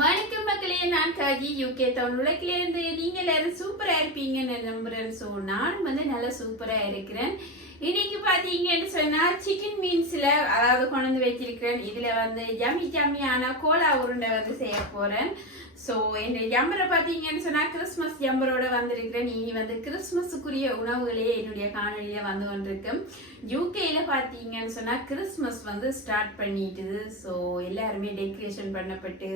வணக்கம் மக்களே, நான் காஜி யூகே டவுன் உலகிலிருந்து. நீங்க எல்லாரும் சூப்பரா இருப்பீங்கன்னு நம்புறேன். ஸோ நானும் நல்லா சூப்பரா இருக்கிறேன். இன்னைக்கு பாத்தீங்கன்னு சொன்னா சிக்கன் மீன்ஸ்ல அதாவது கொண்டு வச்சிருக்கிறேன். இதுல ஜம்மியான கோலா உருண்டை செய்ய போறேன். ஸோ இந்த ஜம்பரை பார்த்தீங்கன்னு சொன்னால் கிறிஸ்மஸ் ஜம்பரோட வந்திருக்கிறேன். இனி கிறிஸ்மஸுக்குரிய உணவுகளே என்னுடைய காணொலியில் கொண்டிருக்கும். யூகேயில் பார்த்தீங்கன்னு சொன்னால் கிறிஸ்மஸ் ஸ்டார்ட் பண்ணிட்டுது. ஸோ எல்லாருமே டெக்கரேஷன் பண்ணப்பட்டு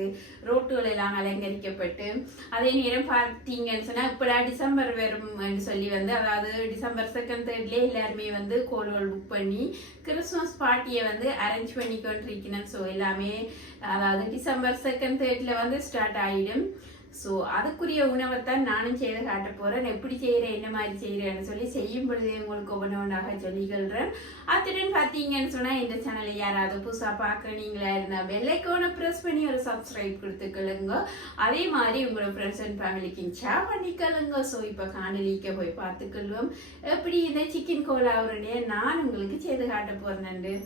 ரோட்டுகள் எல்லாம் அலங்கரிக்கப்பட்டு அதே நேரம் பார்த்தீங்கன்னு சொன்னால் இப்போடா டிசம்பர் வரும் சொல்லி அதாவது டிசம்பர் 2nd 3rdலேயே எல்லாருமே கோல்கள் புக் பண்ணி கிறிஸ்மஸ் பார்ட்டியை அரேஞ்ச் பண்ணி கொண்டிருக்கணும். ஸோ எல்லாமே அதாவது டிசம்பர் 2nd 3rdல ஸ்டார்ட் ஆகிடும். ஸோ அதுக்குரிய உணவைத்தான் நானும் செய்து காட்ட போகிறேன். எப்படி செய்கிறேன், என்ன மாதிரி செய்கிறேன்னு சொல்லி செய்யும் பொழுதே உங்களுக்கு ஒவ்வொன்றாக சொல்லிக்கொள்கிறேன். அத்துடன் பார்த்தீங்கன்னு சொன்னால் இந்த சேனலை யாராவது புதுசாக பார்க்குறீங்களா இருந்தால் பெல்லைக்கோனை ப்ரெஸ் பண்ணி ஒரு சப்ஸ்கிரைப் கொடுத்துக்கொள்ளுங்க. அதே மாதிரி உங்களோட ஃப்ரெண்ட்ஸ் அண்ட் ஃபேமிலிக்கு ஷேர் பண்ணிக்கொள்ளுங்க. ஸோ இப்போ காணொலிக்கு போய் பார்த்துக்கொள்வோம் எப்படி இந்த சிக்கன் கோலா உருண்டையை நான் உங்களுக்கு செய்து காட்ட போகிறேன்.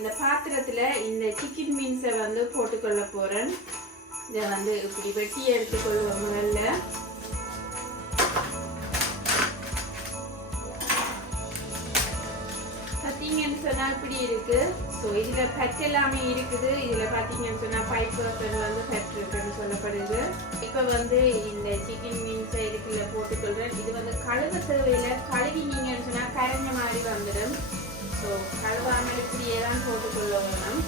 இந்த பாத்திரத்துல இந்த சிக்கன் மீன்ஸை போட்டுக்கொள்ள போறேன். இதை இப்படி வெட்டி எடுத்துக்கொள்வோம். முதல்ல பாத்தீங்கன்னு சொன்னா இப்படி இருக்கு. ஸோ இதுல ஃபேட் எல்லாமே இருக்குது. இதுல பாத்தீங்கன்னு சொன்னா 5% ஃபேட் இருக்குன்னு சொல்லப்படுது. இப்ப இந்த சிக்கன் மீன்ஸை இதுக்குள்ள போட்டுக்கொள்றேன். இது கழுவ தேவையில்லை. கழுவினீங்கன்னு சொன்னா கரைஞ்ச மாதிரி வந்துடும். ஸோ கழுவாமல் இப்படியே தான் போட்டுக்கொள்ள வேணும்.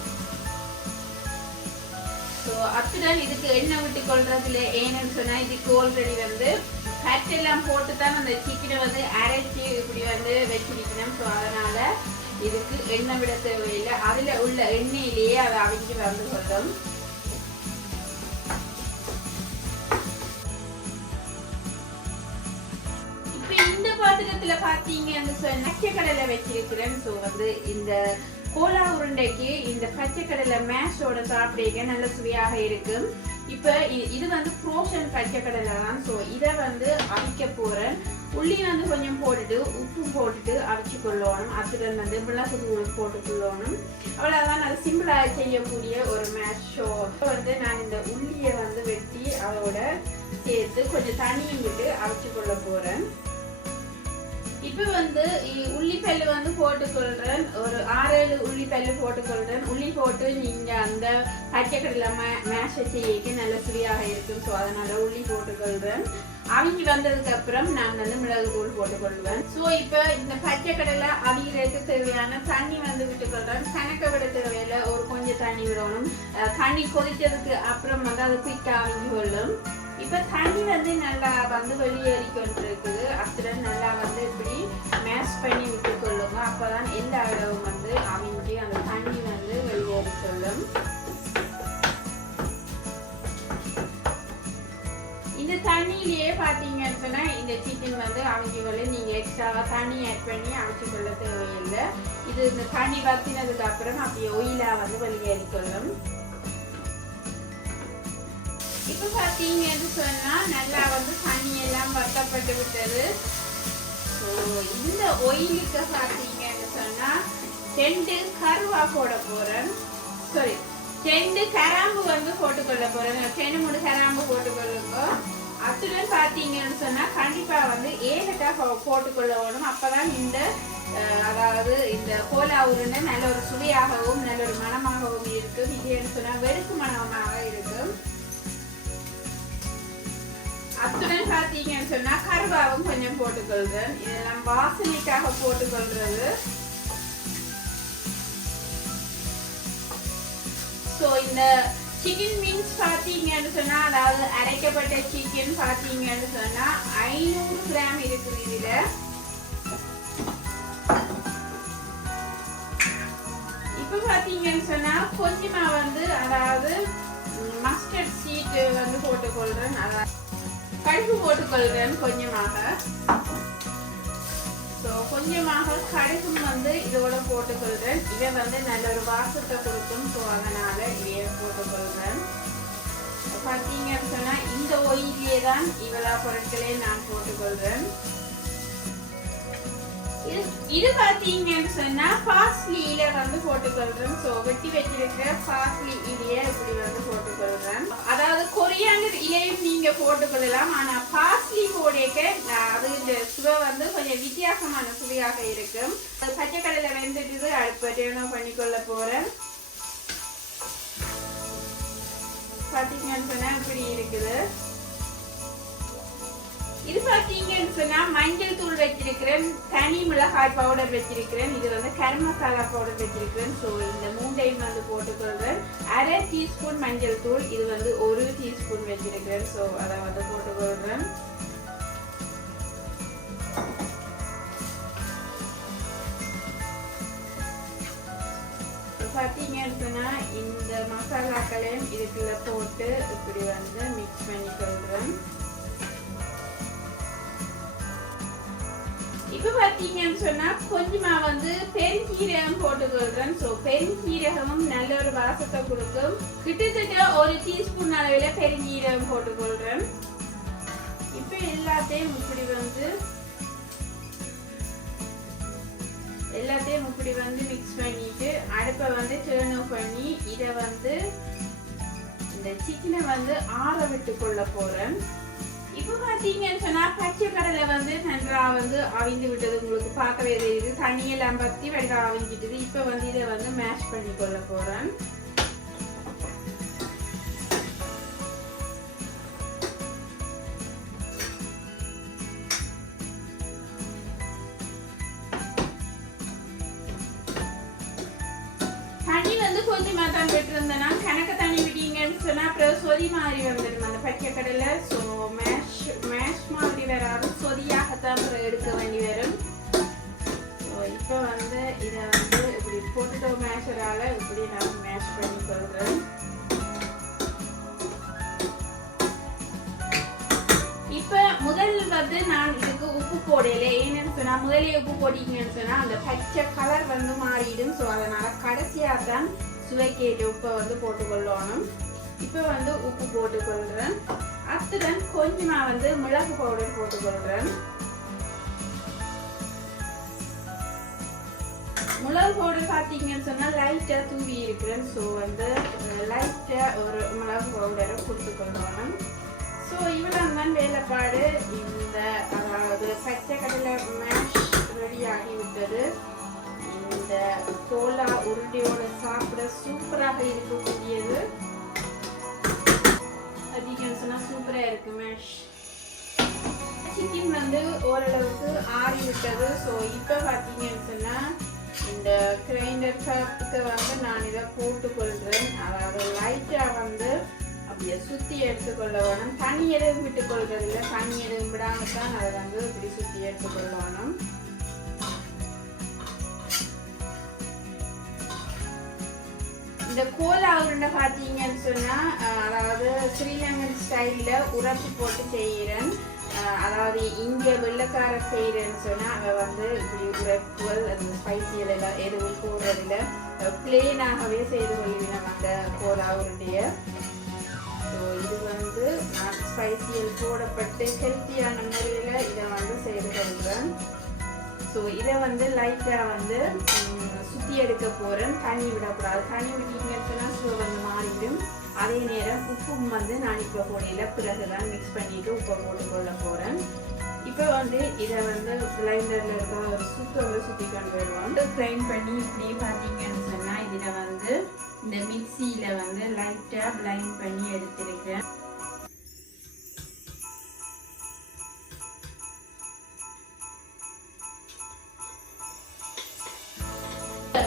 ஸோ அத்துடன் இதுக்கு எண்ணெய் விட்டு கொள்றதுல ஏன்னு சொன்னா இதுக்கு ஆல்ரெடி ஃபேட் எல்லாம் போட்டு தான் அந்த சிக்கனை அரைச்சி இப்படி வச்சிருக்கணும். ஸோ அதனால இதுக்கு எண்ணெய் விட தேவையில்லை. அதுல உள்ள எண்ணெயிலேயே அதை அவிஞ்சு கொள்ளும். இந்த பாத்திரத்துல பாத்தீங்கன்னு சொன்னா பச்சை கடலை வச்சிருக்கிறேன். ஸோ இந்த கோலா உருண்டைக்கு இந்த பச்சை கடலை மேஷோட சாப்பிடுங்க நல்ல சுவையாக இருக்கும். இப்ப இது ஃப்ரோசன் பச்சை கடலை தான். ஸோ இதை அவிக்க போறேன். உள்ளி கொஞ்சம் போட்டுட்டு உப்பு போட்டுட்டு அவிச்சு கொள்ளணும். அத்துடன் மிளகு தூள் போட்டுக்கொள்ளணும். அவ்வளவுதான். அது சிம்பிளா செய்யக்கூடிய ஒரு மேஷோ. நான் இந்த உள்ளியை வெட்டி அதோட சேர்த்து கொஞ்சம் தண்ணியும் விட்டு அவிச்சு கொள்ள போறேன். இப்ப உள்ளிப்பல்லு போட்டுக்கொள்றேன். ஒரு 6-7 உள்ளிப்பல்லு போட்டுக்கொள்றேன். உள்ளி போட்டு நீங்க அந்த பச்சை கடலை மேஷ செய்ய நல்ல சுவையாக இருக்கும். ஸோ அதனால உள்ளி போட்டுக்கொள்றேன். அவிஞ்சு வந்ததுக்கு அப்புறம் நான் மிளகு தூள் போட்டுக்கொள்வேன். ஸோ இப்ப இந்த பச்சை கடலை அவிகிறதுக்கு தேவையான தண்ணி விட்டுக்கொள்றேன். கணக்க விட தேவையில்லை. ஒரு கொஞ்சம் தண்ணி விடணும். தண்ணி கொதிச்சதுக்கு அப்புறம் அது குயிக்கா அவிஞ்சு கொள்ளும். இப்ப தண்ணி நல்லா வெளியேறி கொண்டிருக்குது. அப்புறம் நல்லா இப்படி மேஷ் பண்ணி விட்டு கொள்ளுங்க. அப்பதான் எல்லா இடமும் அவிஞ்சு அந்த தண்ணி வெளியேறி கொள்ளும். இந்த தண்ணியிலேயே பாத்தீங்கன்னு சொன்னா இந்த சிக்கன் அவிஞ்சு கொள்ள நீங்க எக்ஸ்ட்ராவா தண்ணி ஆட் பண்ணி அவிச்சு கொள்ள தேவையில்லை. இது இந்த தண்ணி வத்தினதுக்கு அப்புறம் அப்படியே ஒயிலா வெளியேறி கொள்ளும். இப்ப பாத்தீங்கன்னு சொன்னா நல்லா தண்ணி எல்லாம் வத்தப்பட்டு விட்டது. இந்த ஒயிலுக்கு பாத்தீங்கன்னு சொன்னா 2 கருவா போட போறேன். சாரி 2 கராம்பு போட்டுக்கொள்ள போறேன். 2-3 கராம்பு போட்டுக்கொள்ளுங்க. அத்துடன் பாத்தீங்கன்னு சொன்னா கண்டிப்பா ஏலக்காய் போட்டுக்கொள்ள வேணும். அப்பதான் இந்த அதாவது இந்த கோலா உருண்டை நல்ல ஒரு சுவையாகவும் நல்ல ஒரு மனமாகவும் இருக்கும். இது சொன்னா வெறுப்பு மனமாக இருக்கும். அத்துடன் பாத்தீங்கன்னு சொன்னா கருவாவும் கொஞ்சம் போட்டுக்கொள்றேன். இதெல்லாம் வாசனைக்காக போட்டுக்கொள்றது. சோ இந்த சிக்கன் மீன்ஸ் பாத்தீங்கன்னு சொன்னா அதாவது அரைக்கப்பட்ட சிக்கன் பாத்தீங்கன்னு சொன்னா 500 கிராம் இருக்குது. இதுல இப்ப பாத்தீங்கன்னு சொன்னா கொஞ்சமா அதாவது மஸ்டர்ட் சீட் போட்டுக்கொள்றேன். அதாவது கடுகு போட்டுக்கொள்றேன் கொஞ்சமாக. ஸோ கொஞ்சமாக கடுகும் இதோட போட்டுக்கொள்றேன். இதை நல்ல ஒரு வாசத்தை கொடுக்கும். ஸோ அதனால இதைய போட்டுக்கொள்றேன். பார்த்தீங்கன்னு சொன்னா இந்த ஒயிலே தான் இவ்வளோ பொருட்களே நான் போட்டுக்கொள்றேன். இது பாத்தீங்கன்னு சொன்னா பார்ஸ்லியில வந்து போட்டுக்கொள்றேன். ஸோ வெட்டி வச்சிருக்கிற பார்ஸ்லி இலையை இப்படி வந்து போட்டுக்கொள்றேன். அதாவது கொரியாண்டர் இலையும் நீங்க போட்டுக்கொள்ளலாம். ஆனா பார்ஸ்லி போடேக்க அது இந்த சுவை வந்து கொஞ்சம் வித்தியாசமான சுவையாக இருக்கும். பச்சைக்கடலை வெந்துட்டு அடுப்ப பண்ணிக்கொள்ள போறேன். பாத்தீங்கன்னு சொன்னா இப்படி இருக்குது. இது பாத்தீங்கன்னு சொன்னா மஞ்சள் தூள் வச்சிருக்கிறேன், தனி மிளகாய் பவுடர் வச்சிருக்கிறேன், இது வந்து கரம் மசாலா பவுடர் வச்சிருக்கிறேன். ஸோ இந்த மூண்டையும் வந்து போட்டுக்கொள்றேன். 1/2 டீஸ்பூன் மஞ்சள் தூள், இது வந்து 1 டீஸ்பூன் வச்சிருக்கிறேன். ஸோ அதை வந்து போட்டுக்கொள்றேன். பாத்தீங்கன்னு சொன்னா இந்த மசாலாக்களையும் இதுக்குள்ள போட்டு இப்படி வந்து மிக்ஸ் பண்ணி கொள்றேன். இப்ப பாத்தீங்கன்னு சொன்னா கொஞ்சமா வந்து பெருஞ்சீரகம் போட்டுக்கொள்றேன். ஸோ பெருஞ்சீரகமும் நல்ல ஒரு வாசத்தை கொடுக்கும். கிட்டத்தட்ட 1 டீஸ்பூன் அளவுல பெருஞ்சீரகம் போட்டுக்கொள்றேன். இப்ப எல்லாத்தையும் இப்படி வந்து மிக்ஸ் பண்ணிட்டு அடுப்பை வந்து டர்ன் ஆஃப் பண்ணி இதை வந்து இந்த சிக்கனை வந்து ஆற விட்டு கொள்ள போறேன். இப்ப பாத்தீங்கன்னு சொன்னா பச்சை கடலை வந்து நன்றா வந்து அவிந்து விட்டது. உங்களுக்கு பார்க்கவே தெரியுது, தண்ணியெல்லாம் பத்தி வெள்ளை அவிஞ்சிட்டது. இப்ப வந்து இதை வந்து மேஷ் பண்ணி கொள்ள போறேன். தண்ணி வந்து கொஞ்சமா தான் விட்டுருந்தேன்னா கணக்க தண்ணி விட்டீங்கன்னு சொன்னா அப்புறம் சொதி மாதிரி வந்துடும் அந்த பச்சை கடலை. ஸோ மேஷ் மாதிரி வராது, சொதியாகத்தான் எடுக்க வேண்டி வரும். ஸோ இப்போ வந்து இதை வந்து இப்படி போட்டுட்டோ மேஷரால இப்படி நான் மேஷ் பண்ணி கொள்றேன். இப்ப முதல் வந்து நான் இதுக்கு உப்பு போடல. ஏன்னு சொன்னா முதலே உப்பு போட்டீங்கன்னு சொன்னா அந்த பச்சை கலர் வந்து மாறிடும். ஸோ அதனால கடைசியா தான் சுவைக்கேற்ற உப்பை வந்து போட்டுக்கொள்ளணும். இப்ப வந்து உப்பு போட்டுக்கொள்றேன். அத்துடன் கொஞ்சமா வந்து மிளகு பவுடர் போட்டுக்கொள்றேன். மிளகு பவுடர் பாத்தீங்கன்னு சொன்னா லைட்டா தூவி இருக்கிறேன். ஸோ வந்து லைட்டா ஒரு மிளகு பவுடரை கொடுத்துக்கொள்ளணும். ஸோ இவ்வளவு தான் வேலைப்பாடு. இந்த அதாவது பச்சை கடலை மேஷ் ரெடி ஆகிவிட்டது. இந்த கோலா உருண்டையோட சாப்பிட சூப்பராக இருக்கக்கூடியது. அதிகம் சொன்னா சூப்பரா இருக்கு மேஷ். சிக்கன் வந்து ஓரளவுக்கு ஆறி விட்டது. ஸோ இப்போ பார்த்தீங்கன்னு சொன்னா இந்த கிரைண்டர் கப்புக்கு வந்து நான் இதை போட்டுக்கொள்றேன். அதாவது லைட்டா வந்து அப்படியே சுத்தி எடுத்துக்கொள்ள வேணும். தண்ணி எதுவும் விட்டுக் கொள்றது இல்லை, தண்ணி எதுவும் விடாமத்தான் அதை வந்து இப்படி சுத்தி எடுத்துக்கொள்ள வேணும். இந்த கோலா உருண்டை பார்த்தீங்கன்னு சொன்னா அதாவது ஸ்ரீலங்கன் ஸ்டைல்ல உரப்பு போட்டு செய்கிறேன். அதாவது இங்க வெள்ளக்கார செய்யறேன்னு சொன்னா அவ வந்து இப்படி உரப்புகள் அந்த ஸ்பைசியல் எல்லாம் எதுவும் போடுறதில்ல, பிளெயினாகவே செய்து கொள்கிறேன் அந்த கோலா உருண்டைய. ஸோ இது வந்து நான் ஸ்பைசியல் போடப்பட்டு ஹெல்த்தியான முறையில் இதை வந்து செய்து கொள்கிறேன். ஸோ இதை வந்து லைட்டாக வந்து சுற்றி எடுக்க போகிறேன். தண்ணி விடக்கூடாது, தண்ணி விட்டீங்கன்னு சொன்னால் ஸோ வந்து மாறிடும். அதே நேரம் உப்பும் வந்து நான் இப்போ போடையில பிறகுதான் மிக்ஸ் பண்ணிட்டு உப்பை போட்டுக்கொள்ள போகிறேன். இப்போ வந்து இதை வந்து கிரைண்டரில் இருக்கிற ஒரு சுற்றி கொண்டு வருவோம். கிரைண்ட் பண்ணி இப்படி பார்த்தீங்கன்னு சொன்னால் இதில் வந்து இந்த மிக்சியில் வந்து லைட்டாக பிளைண்ட் பண்ணி எடுத்திருக்கேன்.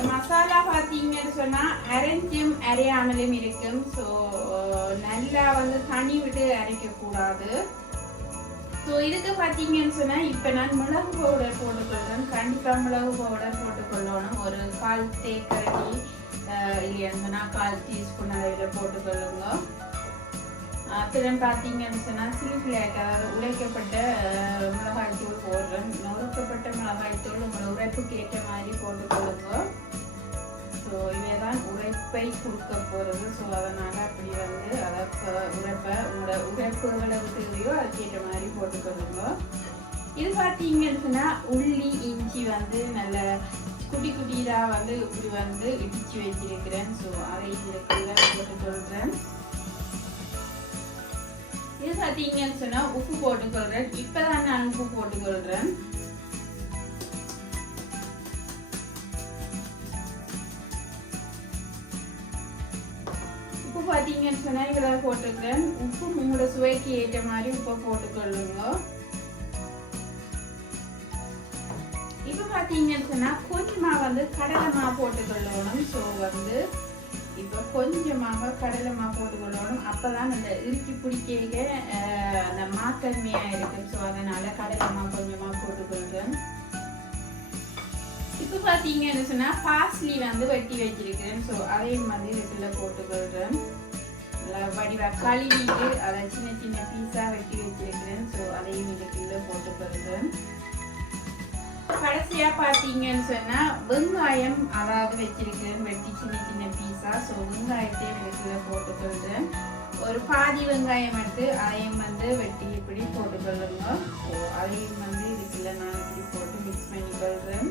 மசாலா பார்த்தீங்கன்னு சொன்னால் அரைஞ்சும் அரையாமலும் இருக்கும். ஸோ நல்லா வந்து தண்ணி விட்டு அரைக்கக்கூடாது. ஸோ இதுக்கு பார்த்தீங்கன்னு சொன்னால் இப்போ நான் மிளகு பவுடர் போட்டுக்கொள்றேன். கண்டிப்பாக மிளகு பவுடர் போட்டுக்கொள்ளணும். ஒரு 1/4 தேக்கரண்டி இல்லையான்னு சொன்னால் 1/4 டீஸ்பூன் அளவில் போட்டுக்கொள்ளுங்க. அப்புறம் பார்த்தீங்கன்னு சொன்னால் சிலிஃபிளேக் அதாவது உழைக்கப்பட்ட மிளகாய் தூள் போடுறேன். நொறுக்கப்பட்ட மிளகாய் தூள் உங்களோட உரைப்புக்கு ஏற்ற மாதிரி போட்டுக்கொள்ளுங்க. ஸோ இவைதான் உரைப்பை கொடுக்க போகிறது. ஸோ அதனால் அப்படி வந்து அதற்கு உரைப்பை உங்களோட உரைப்பு எவ்வளவு தேவையோ அதுக்கேற்ற மாதிரி போட்டுக்கொள்ளுங்க. இது பார்த்தீங்கன்னு சொன்னா உள்ளி இஞ்சி வந்து நல்ல குட்டி குட்டியா வந்து இப்படி வந்து இடிச்சு வச்சிருக்கிறேன். ஸோ அதை இதுக்குள்ள போட்டு கொள்றேன். இது பார்த்தீங்கன்னு சொன்னா உப்பு போட்டுக்கொள்றேன். இப்பதான் நான் உப்பு போட்டுக்கொள்றேன். உப்பு பார்த்தீங்கன்னு சொன்னா இவ்வளவு போட்டுக்கிறேன். உப்பு உங்களோட சுவைக்கு ஏற்ற மாதிரி உப்பை போட்டுக்கொள்ளுங்க. இப்ப பாத்தீங்கன்னு சொன்னா கொஞ்சமா வந்து கடலை மாவு போட்டுக்கொள்ளணும். ஸோ வந்து இப்ப கொஞ்சமாக கடலை மாவு போட்டுக்கொள்ளணும். அப்பதான் அந்த இறுக்கி பிடிக்க அந்த மாத்தன்மையா இருக்கும். ஸோ அதனால கடலை மாவு கொஞ்சமா போட்டுக்கொள்றேன். இப்ப பாத்தீங்கன்னு சொன்னா பார்ஸ்லி வந்து வெட்டி வச்சிருக்கிறேன். ஸோ அதையும் வந்து இதுக்குள்ள போட்டுக்கொள்றேன். வடிவா கழுவிட்டு அதை சின்ன சின்ன பீஸா வெட்டி வச்சிருக்கிறேன். ஸோ அதையும் இதுக்குள்ள போட்டுக்கொள்றேன். கடைசியா பாத்தீங்கன்னு சொன்னா வெங்காயம் அதாவது வச்சிருக்கிறேன் வெட்டி சின்ன சின்ன பீஸா. ஸோ வெங்காயத்தையும் இதுக்குள்ள போட்டுக்கொள்றேன். ஒரு பாதி வெங்காயம் எடுத்து அதையும் வந்து வெட்டி இப்படி போட்டுக்கொள்ளுங்க. ஸோ அதையும் வந்து இதுக்குள்ள நான் இப்படி போட்டு மிக்ஸ் பண்ணிக்கொள்றேன்.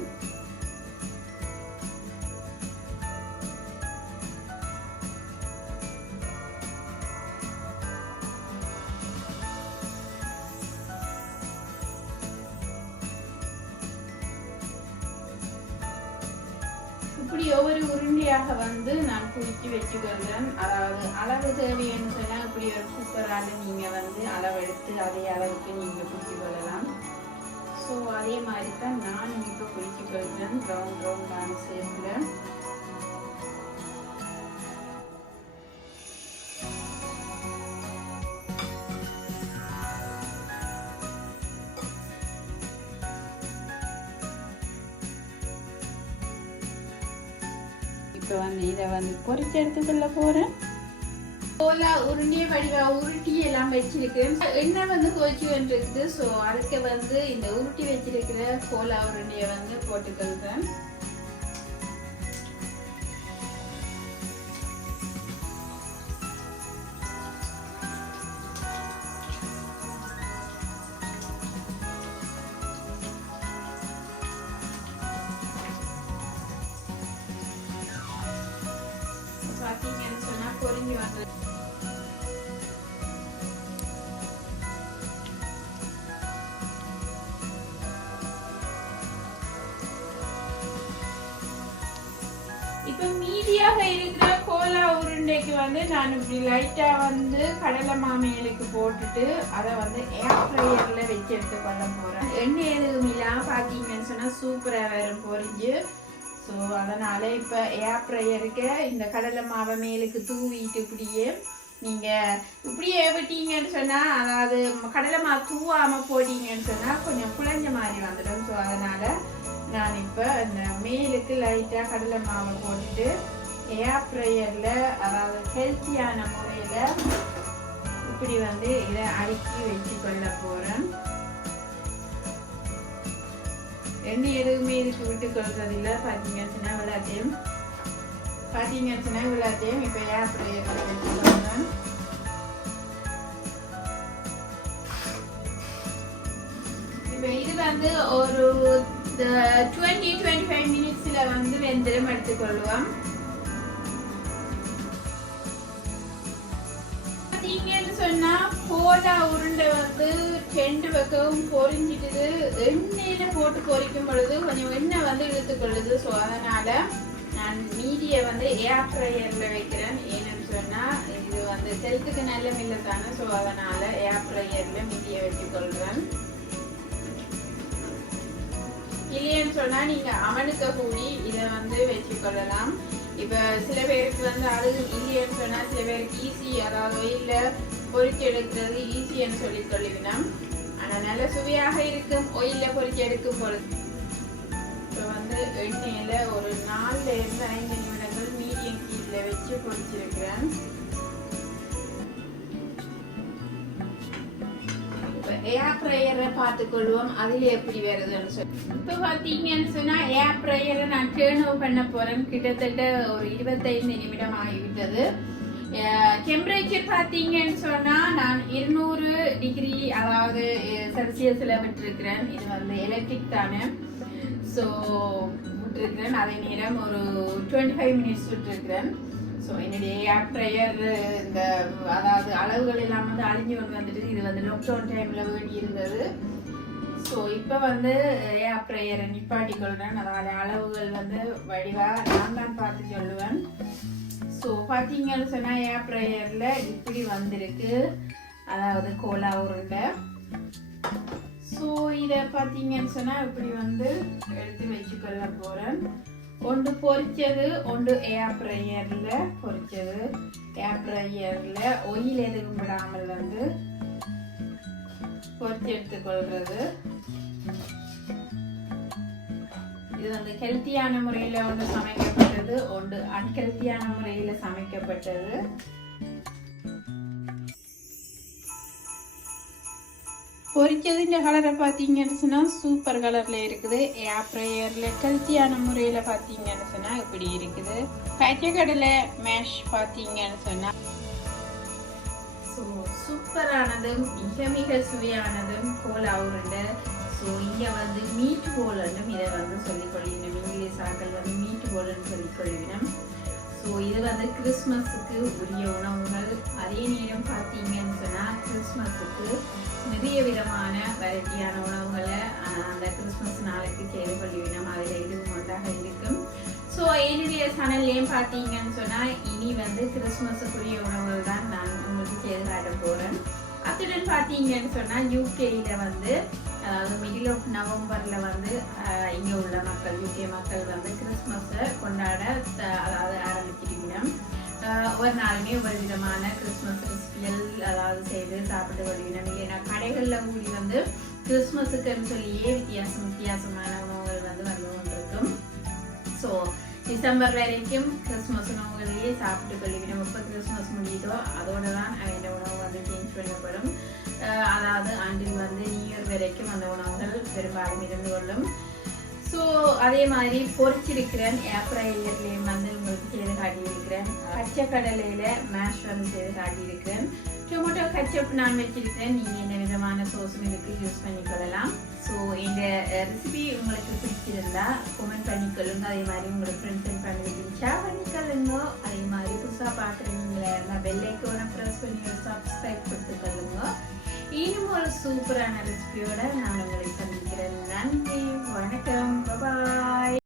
இப்படி ஒவ்வொரு உருண்டையாக வந்து நான் குடிச்சு வச்சுக்கொள்றேன். அதாவது அளவு தேவைன்னு சொன்னா இப்படி ஒரு குக்கரால நீங்க வந்து அளவெடுத்து அதே அளவுக்கு நீங்க குடிச்சு கொள்ளலாம். ஸோ அதே மாதிரி தான் நானும் இப்போ குடிச்சு கொள்றேன். ரவுண்ட் ரவுண்டான ஷேப்ல. இப்போ வந்து இதை வந்து பொரிச்சு எடுத்துக்கொள்ள போறேன். கோலா உருண்டிய வடிவா உருட்டி எல்லாம் வச்சிருக்கேன். எண்ணெய் வந்து கொதிச்சு வந்துருக்குது. ஸோ அதுக்கு வந்து இந்த உருட்டி வச்சிருக்கிற கோலா உருண்டிய வந்து போட்டுக்கொள்றேன். பாத்தீங்கன்னு சொன்னா பொரிஞ்சு வந்து இப்ப மீதியாக இருக்கிற கோலா உருண்டைக்கு வந்து நான் இப்படி லைட்டா வந்து கடலை மாமையலுக்கு போட்டுட்டு அதை வந்து ஏர் ஃப்ரையர்ல வச்சு எடுத்து கொள்ள போறேன். எண்ணெய் எதுவும் இல்லாம பாத்தீங்கன்னு சொன்னா சூப்பரா வரும் பொரிஞ்சு. ஸோ அதனால இப்போ ஏர் ஃப்ரையருக்கு இந்த கடலை மாவை மேலுக்கு தூவிட்டு இப்படியே விட்டீங்கன்னு சொன்னால், அதாவது கடலை மாவு தூவாமல் போட்டீங்கன்னு சொன்னால் கொஞ்சம் குழஞ்ச மாதிரி வந்துடும். ஸோ அதனால நான் இப்போ இந்த மேலுக்கு லைட்டாக கடலை மாவை போட்டுட்டு ஏர் ஃப்ரையரில் அதாவது ஹெல்த்தியான முறையில் இப்படி வந்து இதை அடுக்கி வச்சு கொள்ள போகிறேன். எண்ணெய் எதுவுமே இதுக்கு விட்டு கொள்றது இல்லை. பார்த்தீங்கன்னு சொன்னால் விளையாட்டையும் இப்போ ஏர் ஃப்ரையரில் வச்சுக்கோங்க. இப்போ இது வந்து ஒரு 20-25 மினிட்ஸில் வந்து வெந்திரம் எடுத்துக்கொள்வோம். பார்த்தீங்கன்னு சொன்னா கோலா உருண்டை வந்து 2 பக்கமும் பொரிஞ்சிட்டு எண்ணெயில போட்டு பொரிக்கும் பொழுது கொஞ்சம் எண்ணெய் வந்து இழுத்துக்கொள்ளுது. ஸோ அதனால நான் மீதியை வந்து ஏர் ஃப்ரையர்ல வைக்கிறேன். ஏன்னு சொன்னா இது வந்து ஹெல்த்துக்கு நல்ல மில்லை தானே. ஸோ அதனால ஏர் ஃப்ரையர்ல மீதியை வச்சுக்கொள்றேன். இல்லைன்னு சொன்னா நீங்க அவனுக்க கூடி இதை வந்து வச்சுக்கொள்ளலாம். இப்ப சில பேருக்கு வந்து அது இல்லைன்னு சொன்னா சில பேருக்கு ஈஸி, அதாவது வெயில பொரிச்சு எடுக்கிறது ஈஸின்னு சொல்லி சொல்லிவினோம். ஆனா நல்ல சுவையாக இருக்கும் ஒயில பொரிச்சு எடுக்கும் பொழுது. இப்போ வந்து எண்ணெயில ஒரு 4-5 நிமிடங்கள் மீடியம் ஹீட்ல வச்சு பொரிச்சிருக்கிறேன். ஏர் ஃப்ரையரை பார்த்துக்கொள்வோம் அதுல எப்படி வருதுன்னு சொல்லி. இப்போ பார்த்தீங்கன்னு சொன்னா ஏர் ஃப்ரையரை நான் டேர்ன் ஓவர் பண்ண போறேன். கிட்டத்தட்ட ஒரு 25 நிமிடம் ஆகிவிட்டது. டெம்பரேச்சர் பார்த்தீங்கன்னு சொன்னால் நான் 200 டிகிரி அதாவது செல்சியஸில் விட்டுருக்கிறேன். இது வந்து எலக்ட்ரிக் தானே, ஸோ விட்டுருக்கிறேன். அதே நேரம் ஒரு 25 மினிட்ஸ் விட்டுருக்கிறேன். ஸோ என்னுடைய ஏர் ப்ரையர் இந்த அதாவது அளவுகள் எல்லாம் வந்து அழிஞ்சு கொண்டு வந்துட்டு இது வந்து லாக்டவுன் டைமில் வேண்டி இருந்தது. ஸோ இப்போ வந்து ஏர் ப்ரையரை நிப்பாட்டி கொள்கிறேன். அதோட அளவுகள் வந்து வடிவாக நான் தான் பார்த்து சொல்லுவேன். ஸோ பார்த்தீங்கன்னு சொன்னால் ஏர் ப்ரையரில் இப்படி வந்திருக்கு, அதாவது கோலா உருண்டை. ஸோ இதை பார்த்தீங்கன்னு சொன்னால் இப்படி வந்து எடுத்து வச்சுக்கொள்ள போகிறேன். ஒன்று பொரிச்சது, ஒன்று ஏர் ப்ரையரில் பொரிச்சது. ஏர் ப்ரையரில் ஒயில் எதுவும் விடாமல் வந்து பொரிச்சு எடுத்துக்கொள்கிறது. இது வந்து ஹெல்த்தியான முறையில் ஒன்று சமைக்கப்பட்டது, ஒன்று அன்ஹெல்த்தியான முறையில் சமைக்கப்பட்டது. பொரிச்சதுன்ற கலரை பார்த்தீங்கன்னு சொன்னால் சூப்பர் கலரில் இருக்குது. ஏர் ப்ரையரில் ஹெல்த்தியான முறையில் பார்த்தீங்கன்னு சொன்னால் இப்படி இருக்குது. பச்சைக்கடலை மேஷ் பார்த்தீங்கன்னு சொன்னால் ஸோ சூப்பரானதும் மிக மிக சுவையானதும் கோலா உருண்டை. ஸோ இங்கே வந்து மீட் போலன்னும் இதை வந்து சொல்லிக்கொள்ளினோம். இங்கிலீஷ் ஆக்கள் வந்து மீட் போலன்னு சொல்லிக்கொள்ளினோம். ஸோ இது வந்து கிறிஸ்மஸுக்கு உரிய உணவுகள். அதே நேரம் பார்த்தீங்கன்னு சொன்னால் கிறிஸ்மஸுக்கு நிறைய விதமான வெரைட்டியான உணவுகளை அந்த கிறிஸ்மஸ் நாளைக்கு செய்து கொள்ளினோம். அதில் இதுவும் ஒன்றாக இருக்கும். ஸோ என்னுடைய சேனல்லையும் பார்த்தீங்கன்னு சொன்னால் இனி வந்து கிறிஸ்மஸுக்குரிய உணவுகள் தான் நான் உங்களுக்கு செய்து காட்ட போகிறேன். அத்துடன் பார்த்தீங்கன்னு சொன்னால் யூகேயில் வந்து அதாவது மிடில் ஆஃப் நவம்பரில் வந்து இங்கே உள்ள மக்கள் யூகே மக்கள் வந்து கிறிஸ்மஸை கொண்டாட அதாவது ஆரம்பிச்சிருக்கணும். ஒவ்வொரு நாளுமே ஒவ்வொரு விதமான கிறிஸ்மஸ் ரெசிபிகள் அதாவது செய்து சாப்பிட்டு வருவினோம். இல்லைன்னா கடைகளில் கூடி வந்து கிறிஸ்மஸுக்குன்னு சொல்லியே வித்தியாசமான உணவுகள் வந்து வந்து கொண்டிருக்கும். ஸோ டிசம்பர் வரைக்கும் கிறிஸ்மஸ் உணவுகளையே சாப்பிட்டு கொள்ளுவினோம். எப்போ கிறிஸ்மஸ் முடியுதோ அதோட தான் அந்த உணவு வந்து சேஞ்ச் பண்ணப்படும். அதாவது ஆண்டில் வந்து நியூ இயர் வரைக்கும் அந்த உணவுகள் பெரும்பாலும் இருந்து கொள்ளும். ஸோ அதே மாதிரி பொரிச்சிருக்கிறேன். ஏர் ப்ரையர்லேயும் வந்து உங்களுக்கு செய்து காட்டியிருக்கிறேன். பச்சை கடலையில் மேஷ் வந்து செய்து காட்டியிருக்கிறேன். டொமேட்டோ கெச்சப் நான் வச்சிருக்கிறேன். நீங்கள் இந்த விதமான சோஸும் இதுக்கு யூஸ் பண்ணிக்கொள்ளலாம். ஸோ இந்த ரெசிபி உங்களுக்கு பிடிச்சிருந்தா கமெண்ட் பண்ணிக்கொள்ளுங்க. அதே மாதிரி உங்களோட ஃப்ரெண்ட்ஸ் அண்ட் ஃபேமிலிக்கு ஷேர் பண்ணிக்கொள்ளுங்க. அதே மாதிரி புதுசாக பார்க்குறீங்களா இருந்தால் பெல் ஐக்கானை ப்ரெஸ் பண்ணி சப்ஸ்கிரைப் கொடுத்துக்கொள்ளுங்க. இன்னும் ஒரு சூப்பரான ரெசிபியோட நான்